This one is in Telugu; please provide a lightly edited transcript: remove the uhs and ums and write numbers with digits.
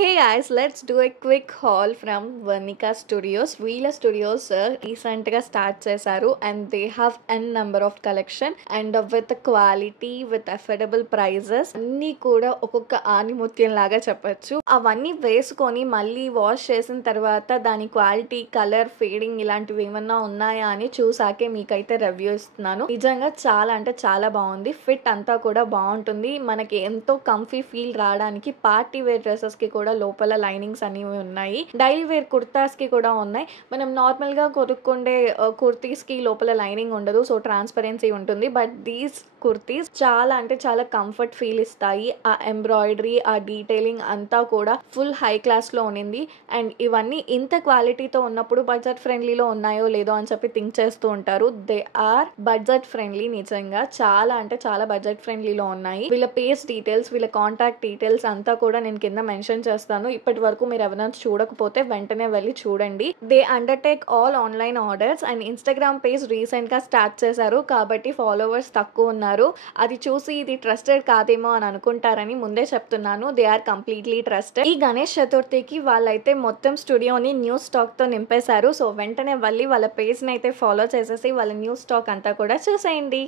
Hey guys, let's do a quick haul from Vernica Studios. Veela Studios recent గా స్టార్ట్ చేశారు and they have n number of collection and with quality with affordable prices అన్నీ కూడా ఒక్కొక్క ఆనిముత్యం లాగా చెప్పొచ్చు. అవన్నీ వేసుకొని మళ్ళీ వాష్ చేసిన తర్వాత దాని క్వాలిటీ కలర్ ఫేడింగ్ ఇలాంటివి ఏమన్నా ఉన్నాయా అని చూసాకే మీకైతే రివ్యూ ఇస్తున్నాను. నిజంగా చాలా అంటే చాలా బాగుంది. ఫిట్ అంతా కూడా బాగుంటుంది. మనకి ఎంతో కంఫీ ఫీల్ రావడానికి పార్టీ వేర్ డ్రెస్సెస్ కి కూడా లోపల లైనింగ్స్ అనేవి ఉన్నాయి. డైలీ వేర్ కుర్తాస్ కి కూడా ఉన్నాయి. మనం నార్మల్ గా కొనుక్కుండే కుర్తీస్ కి లోపల లైనింగ్ ఉండదు, సో ట్రాన్స్పరెన్సీ ఉంటుంది. బట్ దీస్ కుర్తీస్ చాలా అంటే చాలా కంఫర్ట్ ఫీల్ ఇస్తాయి. ఆ ఎంబ్రాయిడరీ ఆ డీటెయిలింగ్ అంతా కూడా ఫుల్ హై క్లాస్ లో ఉన్నింది. అండ్ ఇవన్నీ ఇంత క్వాలిటీతో ఉన్నప్పుడు బడ్జెట్ ఫ్రెండ్లీలో ఉన్నాయో లేదో అని చెప్పి థింక్ చేస్తూ ఉంటారు. They are budget friendly. నిజంగా చాలా అంటే చాలా బడ్జెట్ ఫ్రెండ్లీలో ఉన్నాయి. వీళ్ళ పేజ్ డీటెయిల్స్ వీళ్ళ కాంటాక్ట్ డీటెయిల్స్ అంతా కూడా నేను కింద మెన్షన్ చేస్తాను. ఇప్పటి వరకు మీరు ఎవరైనా చూడకపోతే వెంటనే వెళ్ళి చూడండి. They undertake all online orders and Instagram page recent గా స్టార్ట్ చేశారు కాబట్టి ఫాలోవర్స్ తక్కువ ఉన్నారు. అది చూసి ఇది ట్రస్టెడ్ కాదేమో అని అనుకుంటారని ముందే చెప్తున్నాను. They are completely trusted. ఈ గణేష్ చతుర్థికి వాళ్ళైతే మొత్తం స్టూడియోని న్యూ స్టాక్ తో నింపేశారు. సో వెంటనే వెళ్ళి వాళ్ళ పేజ్ ని అయితే ఫాలో చేసేసి వాళ్ళ న్యూ స్టాక్ అంతా కూడా చూసేయండి.